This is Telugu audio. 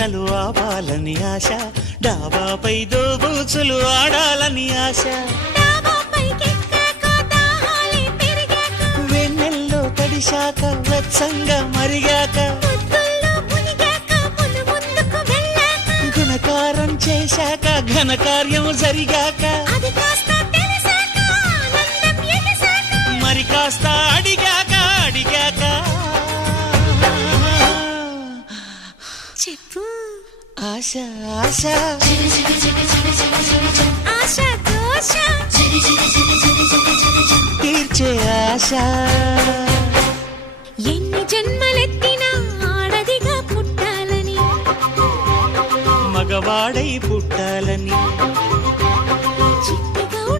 ఆటలు ఆవాలని ఆశ, డాబాపై దోబూచులు ఆడాలని ఆశ. వెన్నెల్లో తడిశాక వెచ్చంగా మరిగాక, గుణకారం చేశాక ఘనకార్యం జరిగాక, మరి కాస్త అడిగాక అడిగాక చెప్పు ఆశ ఆశ ఆశ దోష తీర్చే ఆశ. ఎన్ని జన్మలెత్తినా ఆడదిగా పుట్టాలని, మగవాడై పుట్టాలని.